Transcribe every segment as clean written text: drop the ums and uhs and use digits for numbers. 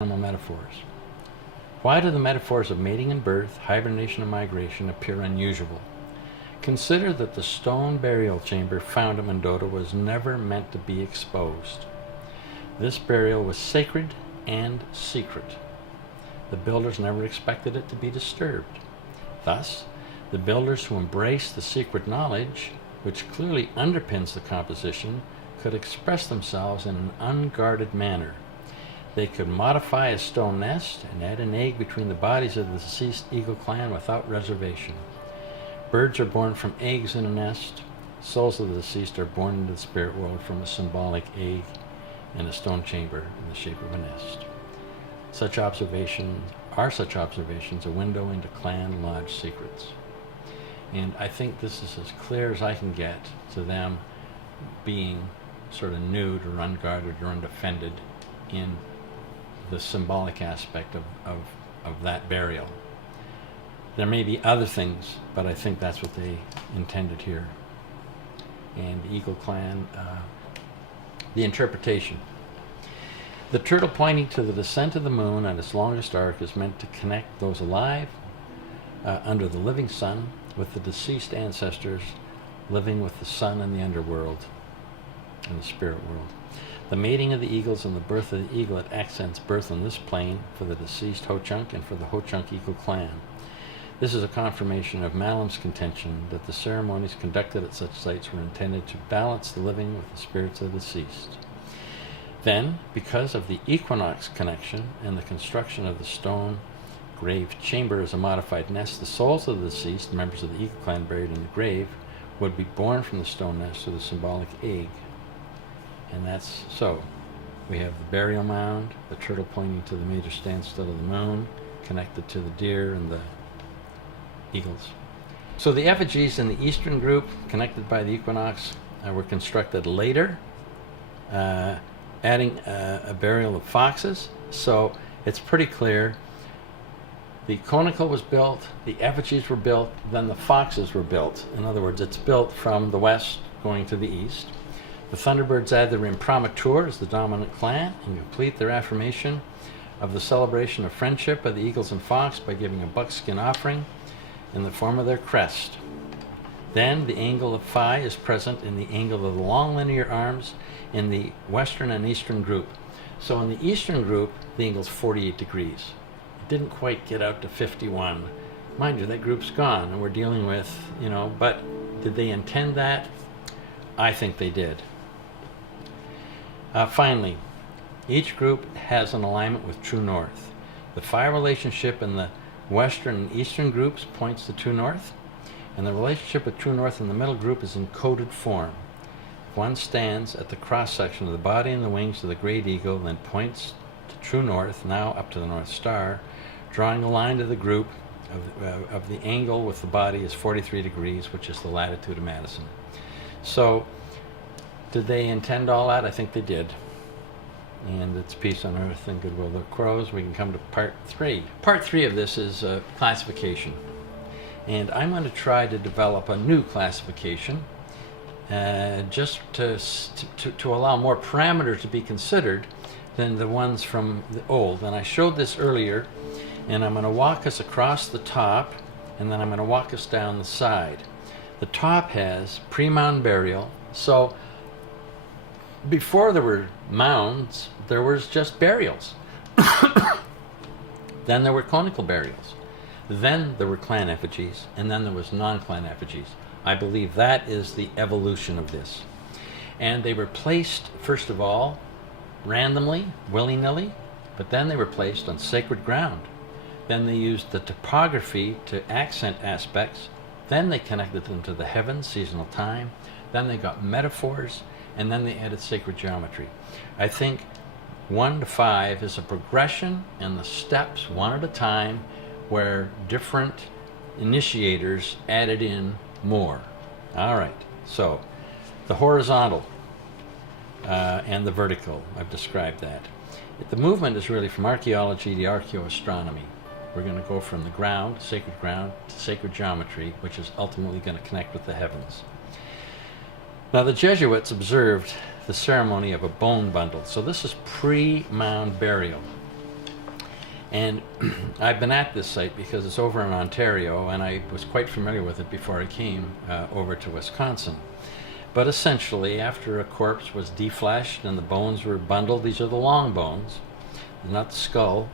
animal metaphors. Why do the metaphors of mating and birth, hibernation and migration appear unusual? Consider that the stone burial chamber found at Mendota was never meant to be exposed. This burial was sacred and secret. The builders never expected it to be disturbed. Thus, the builders who embraced the secret knowledge, which clearly underpins the composition, could express themselves in an unguarded manner. They could modify a stone nest and add an egg between the bodies of the deceased eagle clan without reservation. Birds are born from eggs in a nest. Souls of the deceased are born into the spirit world from a symbolic egg in a stone chamber in the shape of a nest. Such observations a window into clan lodge secrets. And I think this is as clear as I can get to them being sort of nude or unguarded or undefended in the symbolic aspect of that burial. There may be other things, but I think that's what they intended here. And the Eagle Clan, the interpretation. The turtle pointing to the descent of the moon on its longest arc is meant to connect those alive under the living sun with the deceased ancestors living with the sun in the underworld, in the spirit world. The mating of the eagles and the birth of the eaglet accents birth on this plane for the deceased Ho-Chunk and for the Ho-Chunk Eagle Clan. This is a confirmation of Mallam's contention that the ceremonies conducted at such sites were intended to balance the living with the spirits of the deceased. Then, because of the equinox connection and the construction of the stone grave chamber as a modified nest, the souls of the deceased, members of the Eagle Clan buried in the grave, would be born from the stone nest with a symbolic egg. And that's so. We have the burial mound, the turtle pointing to the major standstill of the moon, connected to the deer and the eagles. So the effigies in the eastern group, connected by the equinox, were constructed later, adding a burial of foxes. So it's pretty clear. The conical was built, the effigies were built, then the foxes were built. In other words, it's built from the west going to the east. The Thunderbirds add their imprimatur as the dominant clan and complete their affirmation of the celebration of friendship by the eagles and fox by giving a buckskin offering in the form of their crest. Then the angle of phi is present in the angle of the long linear arms in the western and eastern group. So in the eastern group, the angle's 48 degrees. It didn't quite get out to 51. Mind you, that group's gone, and we're dealing with, but did they intend that? I think they did. Finally, each group has an alignment with true north. The phi relationship in the western and eastern groups points to true north, and the relationship with true north in the middle group is in coded form. One stands at the cross-section of the body and the wings of the great eagle, then points to true north, now up to the North Star, drawing a line to the group of the angle with the body is 43 degrees, which is the latitude of Madison. So, did they intend all that? I think they did. And it's peace on earth and goodwill to crows. We can come to part 3. Part 3 of this is classification. And I'm going to try to develop a new classification just to allow more parameters to be considered than the ones from the old. And I showed this earlier, and I'm going to walk us across the top, and then I'm going to walk us down the side. The top has pre-mound burial. So before there were mounds, there was just burials. Then there were conical burials. Then there were clan effigies, and then there was non-clan effigies. I believe that is the evolution of this. And they were placed, first of all, randomly, willy-nilly, but then they were placed on sacred ground. Then they used the topography to accent aspects. Then they connected them to the heavens, seasonal time. Then they got metaphors, and then they added sacred geometry. I think 1 to 5 is a progression, and the steps, one at a time, where different initiators added in more. All right, so the horizontal and the vertical, I've described that. The movement is really from archaeology to archaeoastronomy. We're going to go from the ground, sacred ground, to sacred geometry, which is ultimately going to connect with the heavens. Now, the Jesuits observed the ceremony of a bone bundle. So this is pre-mound burial. And I've been at this site because it's over in Ontario, and I was quite familiar with it before I came over to Wisconsin. But essentially, after a corpse was defleshed and the bones were bundled, these are the long bones, not the skull,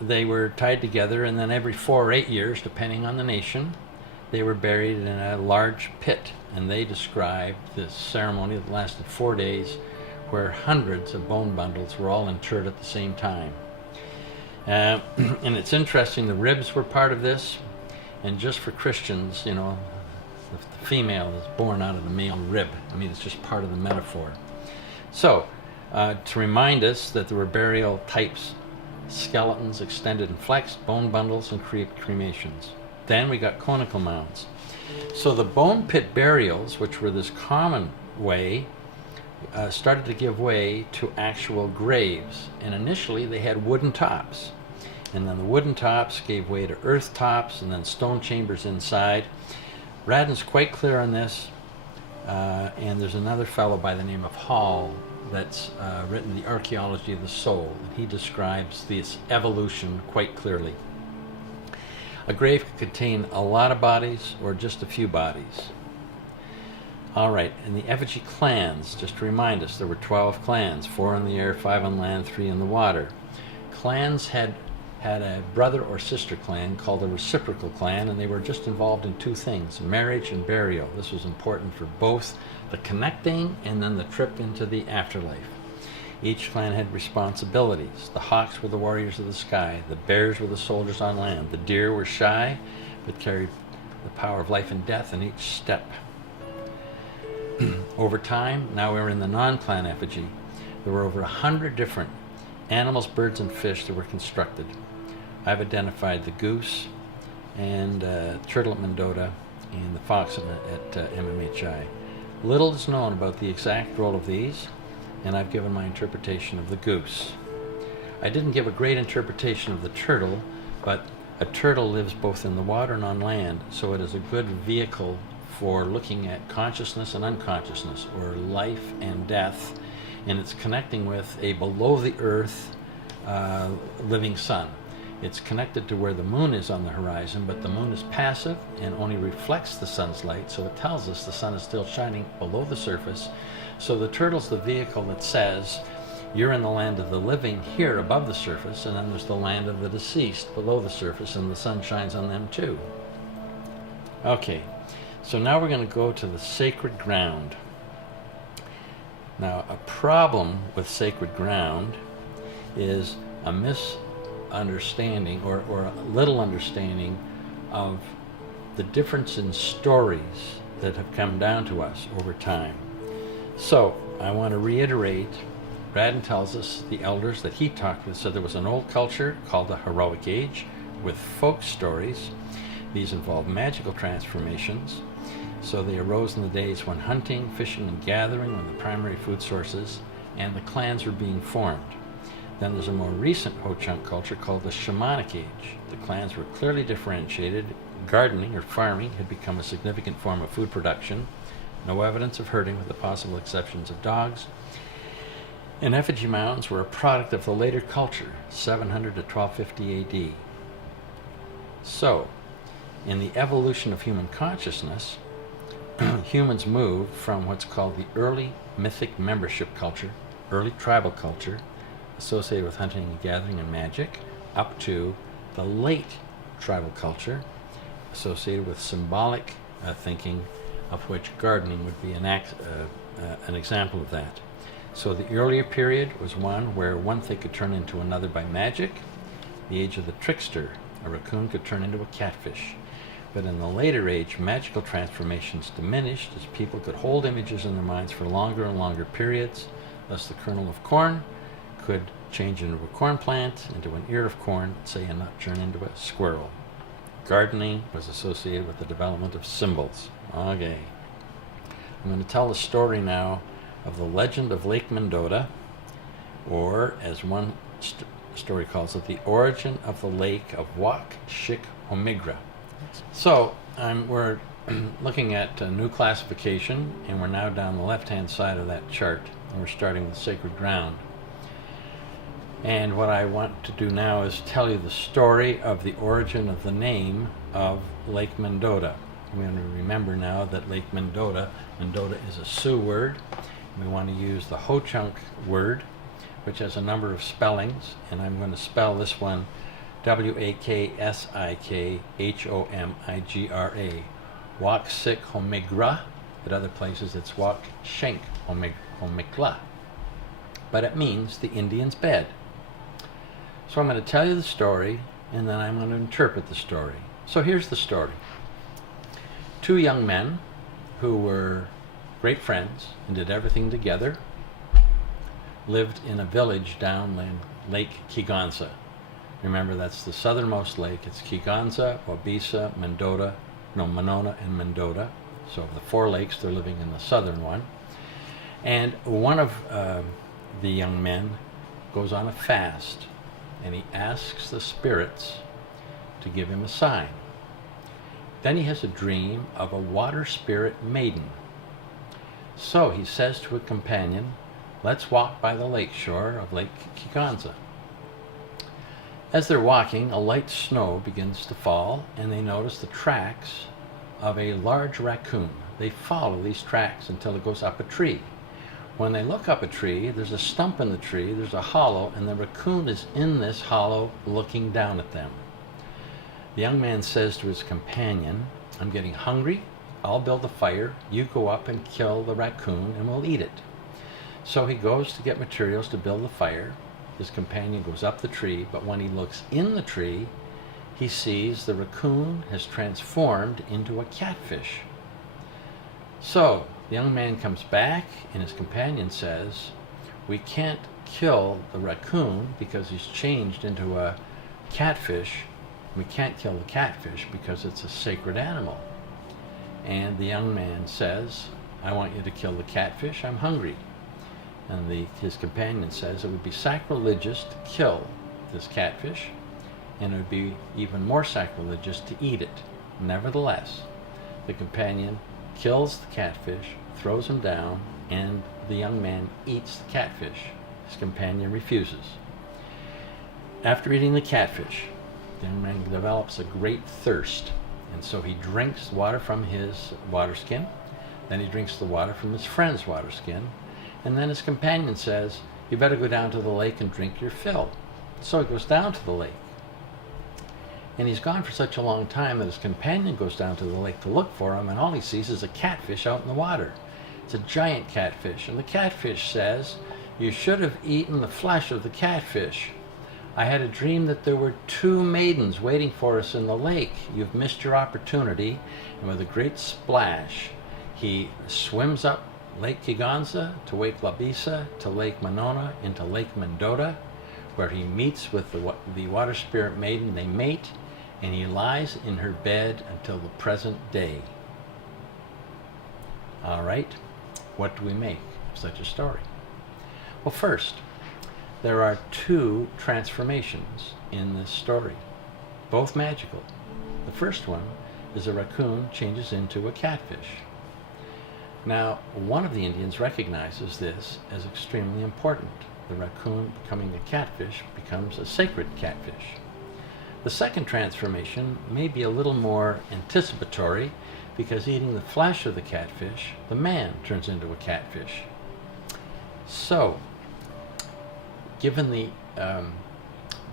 they were tied together, and then every 4 or 8 years, depending on the nation, they were buried in a large pit. And they described this ceremony that lasted 4 days, where hundreds of bone bundles were all interred at the same time. And it's interesting, the ribs were part of this, and just for Christians, you know, the female is born out of the male rib. I mean, it's just part of the metaphor. So, to remind us that there were burial types: skeletons, extended and flexed, bone bundles, and cremations. Then we got conical mounds. So the bone pit burials, which were this common way, started to give way to actual graves. And initially they had wooden tops. And then the wooden tops gave way to earth tops, and then stone chambers inside. Radden's quite clear on this. And there's another fellow by the name of Hall that's written The Archaeology of the Soul. And he describes this evolution quite clearly. A grave could contain a lot of bodies or just a few bodies. All right, and the effigy clans, just to remind us, there were 12 clans, 4 in the air, 5 on land, 3 in the water. Clans had a brother or sister clan called a reciprocal clan, and they were just involved in 2 things: marriage and burial. This was important for both the connecting and then the trip into the afterlife. Each clan had responsibilities. The hawks were the warriors of the sky. The bears were the soldiers on land. The deer were shy, but carried the power of life and death in each step. Over time, now we're in the non-clan effigy, there were over 100 different animals, birds, and fish that were constructed. I've identified the goose and turtle at Mendota and the fox at MMHI. Little is known about the exact role of these, and I've given my interpretation of the goose. I didn't give a great interpretation of the turtle, but a turtle lives both in the water and on land, so it is a good vehicle for looking at consciousness and unconsciousness, or life and death, and it's connecting with a below-the-earth living sun. It's connected to where the moon is on the horizon, but the moon is passive and only reflects the sun's light, so it tells us the sun is still shining below the surface. So the turtle's the vehicle that says, you're in the land of the living here above the surface, and then there's the land of the deceased below the surface, and the sun shines on them too. Okay, so now we're going to go to the sacred ground. Now, a problem with sacred ground is a misunderstanding or a little understanding of the difference in stories that have come down to us over time. So, I want to reiterate, Radden tells us the elders that he talked with said there was an old culture called the Heroic Age with folk stories. These involved magical transformations. So they arose in the days when hunting, fishing, and gathering were the primary food sources, and the clans were being formed. Then there's a more recent Ho-Chunk culture called the Shamanic Age. The clans were clearly differentiated. Gardening or farming had become a significant form of food production. No evidence of herding, with the possible exceptions of dogs. And effigy mounds were a product of the later culture, 700 to 1250 AD. So, in the evolution of human consciousness, humans moved from what's called the early mythic membership culture, early tribal culture, associated with hunting and gathering and magic, up to the late tribal culture, associated with symbolic thinking, of which gardening would be an example of that. So the earlier period was one where one thing could turn into another by magic. The age of the trickster, a raccoon could turn into a catfish. But in the later age, magical transformations diminished as people could hold images in their minds for longer and longer periods. Thus the kernel of corn could change into a corn plant, into an ear of corn, say, and not turn into a squirrel. Gardening was associated with the development of symbols. Okay. I'm going to tell the story now of the legend of Lake Mendota, or as one story calls it, the origin of the lake of Wak-Shik-Omigra. So we're looking at a new classification, and we're now down the left-hand side of that chart, and we're starting with sacred ground. And what I want to do now is tell you the story of the origin of the name of Lake Mendota. We're going to remember now that Lake Mendota is a Sioux word. We want to use the Ho-Chunk word, which has a number of spellings, and I'm going to spell this one Waksikhomigra. Waksikhomigra. At other places it's Waksikhomigra. But it means the Indian's bed. So I'm going to tell you the story, and then I'm going to interpret the story. So here's the story. Two young men who were great friends and did everything together lived in a village down Lake Kegonsa. Remember, that's the southernmost lake. It's Kegonsa, Waubesa, Monona, and Mendota. So of the four lakes, they're living in the southern one. And one of the young men goes on a fast, and he asks the spirits to give him a sign. Then he has a dream of a water spirit maiden. So he says to a companion, "Let's walk by the lake shore of Lake Kegonsa." As they're walking, a light snow begins to fall, and they notice the tracks of a large raccoon. They follow these tracks until it goes up a tree. When they look up a tree, there's a stump in the tree, there's a hollow, and the raccoon is in this hollow looking down at them. The young man says to his companion, "I'm getting hungry, I'll build a fire, you go up and kill the raccoon and we'll eat it." So he goes to get materials to build the fire. His companion goes up the tree, but when he looks in the tree, he sees the raccoon has transformed into a catfish. So the young man comes back, and his companion says, "We can't kill the raccoon because he's changed into a catfish. We can't kill the catfish because it's a sacred animal." And the young man says, "I want you to kill the catfish, I'm hungry." And his companion says it would be sacrilegious to kill this catfish, and it would be even more sacrilegious to eat it. Nevertheless, the companion kills the catfish, throws him down, and the young man eats the catfish. His companion refuses. After eating the catfish, the young man develops a great thirst, and so he drinks water from his water skin, then he drinks the water from his friend's water skin, and then his companion says, "You better go down to the lake and drink your fill." So he goes down to the lake. And he's gone for such a long time that his companion goes down to the lake to look for him, and all he sees is a catfish out in the water. It's a giant catfish, and the catfish says, "You should have eaten the flesh of the catfish. I had a dream that there were two maidens waiting for us in the lake. You've missed your opportunity." And with a great splash, he swims up Lake Kegonsa to Lake Waubesa to Lake Monona into Lake Mendota, where he meets with the water spirit maiden. They mate, and he lies in her bed until the present day. All right, what do we make of such a story? Well, first, there are two transformations in this story, both magical. The first one is a raccoon changes into a catfish. Now, one of the Indians recognizes this as extremely important. The raccoon becoming a catfish becomes a sacred catfish. The second transformation may be a little more anticipatory, because eating the flesh of the catfish, the man turns into a catfish. So, given the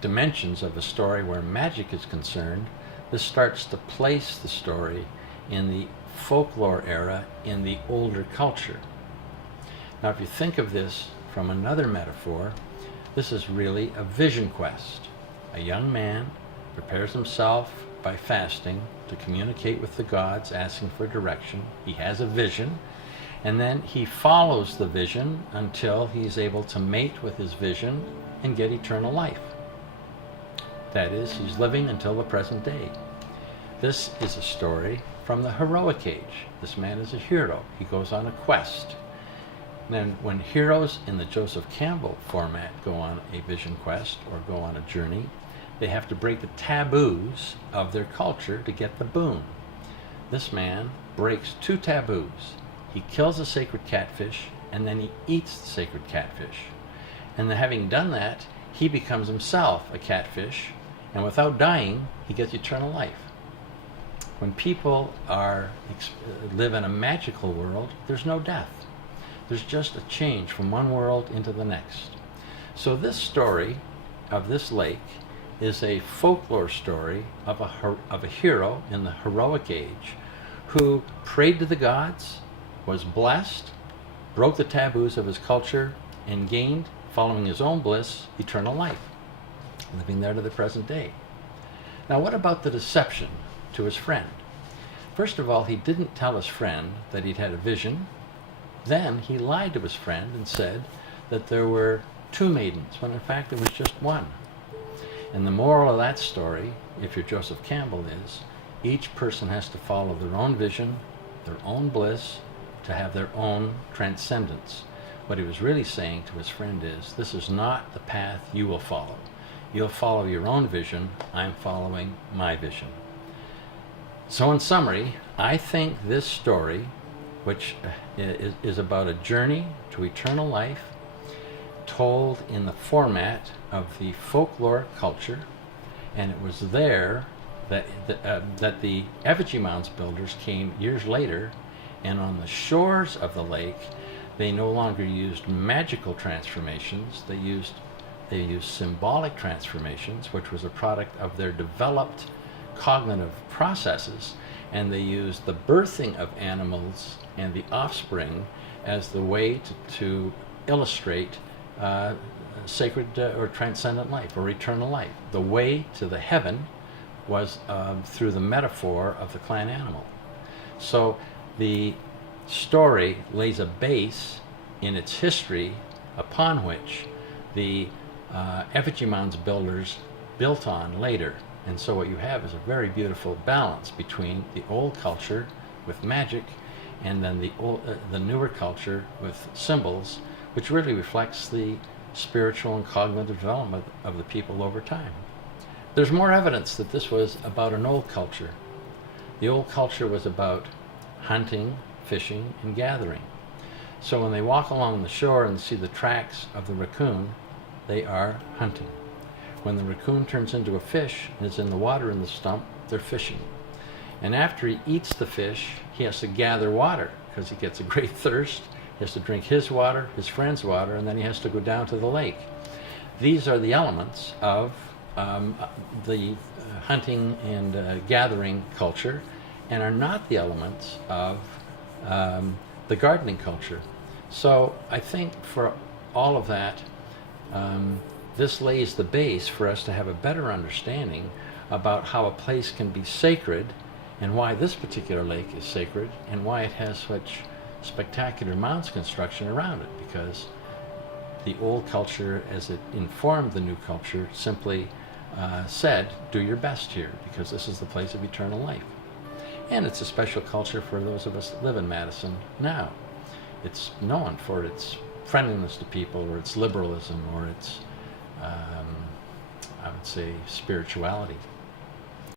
dimensions of a story where magic is concerned, this starts to place the story in the folklore era in the older culture. Now, if you think of this from another metaphor, this is really a vision quest. A young man prepares himself by fasting to communicate with the gods, asking for direction. He has a vision, and then he follows the vision until he's able to mate with his vision and get eternal life. That is, he's living until the present day. This is a story from the heroic age. This man is a hero. He goes on a quest. Then when heroes in the Joseph Campbell format go on a vision quest or go on a journey, they have to break the taboos of their culture to get the boon. This man breaks two taboos. He kills a sacred catfish, and then he eats the sacred catfish. And then having done that, he becomes himself a catfish, and without dying, he gets eternal life. When people live in a magical world, there's no death. There's just a change from one world into the next. So this story of this lake is a folklore story of a hero in the heroic age who prayed to the gods, was blessed, broke the taboos of his culture, and gained, following his own bliss, eternal life, living there to the present day. Now, what about the deception to his friend? First of all, he didn't tell his friend that he'd had a vision. Then he lied to his friend and said that there were 2 maidens, when in fact there was just one. And the moral of that story, if you're Joseph Campbell, is each person has to follow their own vision, their own bliss, to have their own transcendence. What he was really saying to his friend is, this is not the path you will follow. You'll follow your own vision. I'm following my vision. So in summary, I think this story, which is about a journey to eternal life, told in the format of the folklore culture, and it was there that the effigy mounds builders came years later, and on the shores of the lake, they no longer used magical transformations. They used symbolic transformations, which was a product of their developed cognitive processes, and they used the birthing of animals and the offspring as the way to illustrate sacred or transcendent life or eternal life. The way to the heaven was through the metaphor of the clan animal. So the story lays a base in its history upon which the effigy mounds builders built on later. And so what you have is a very beautiful balance between the old culture with magic and then the newer culture with symbols, which really reflects the spiritual and cognitive development of the people over time. There's more evidence that this was about an old culture. The old culture was about hunting, fishing, and gathering. So when they walk along the shore and see the tracks of the raccoon, they are hunting. When the raccoon turns into a fish and is in the water in the stump, they're fishing. And after he eats the fish, he has to gather water because he gets a great thirst. He has to drink his water, his friend's water, and then he has to go down to the lake. These are the elements of the hunting and gathering culture, and are not the elements of the gardening culture. So I think for all of that, this lays the base for us to have a better understanding about how a place can be sacred, and why this particular lake is sacred, and why it has such spectacular mounds construction around it, because the old culture, as it informed the new culture, simply said, do your best here, because this is the place of eternal life. And it's a special culture for those of us that live in Madison now. It's known for its friendliness to people, or its liberalism, or its, I would say, spirituality.